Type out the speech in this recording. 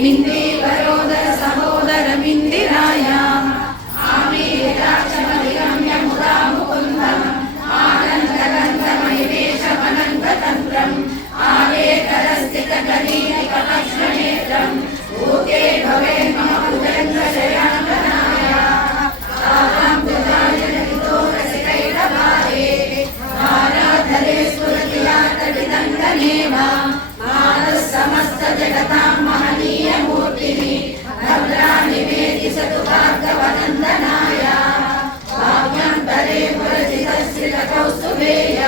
इन्दीवरोदर सहोदरमिन्दिरायाम् आमीराक्षमधिगम्य मुदा मुकुन्दम् आनन्दगन्धमनिवेशमनन्ततन्त्रम् आलेखरस्थितकरीलिकपक्ष्मनेत्रम् भूते भवेन् मम भुजङ्गशयान्तनाय तासां भुजायनहितो रसिकैरभारे भाराधरे स्फुरतिलातडिदङ्गनेव समस्तजगतां महनीयमूर्तिः भद्रानिवेदि सतु भार्गवनन्दनाय भाव्यान्तरे पुरजितश्रितकौस्तुभेय